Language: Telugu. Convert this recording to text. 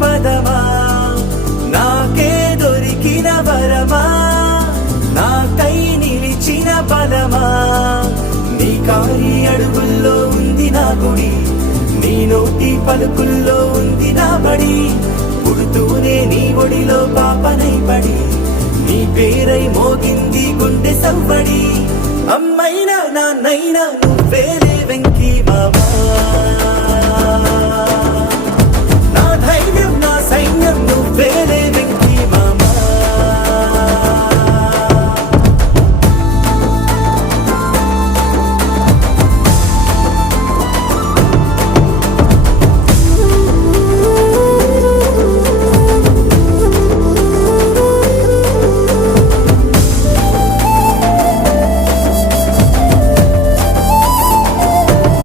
పదమా నాకే దొరికిన వరమా నాకై నిలిచిన బలమా నీ కారి అడుగుల్లో ఉంది నా గుడి నీ నోటి పలుకుల్లో ఉంది నా బడి పుడుతూనే నీ ఒడిలో పాపనై పడి నీ పేరై మోగింది గుండె సవ్వడి అమ్మైనా నాన్నైనా నువ్వేలే వెంకి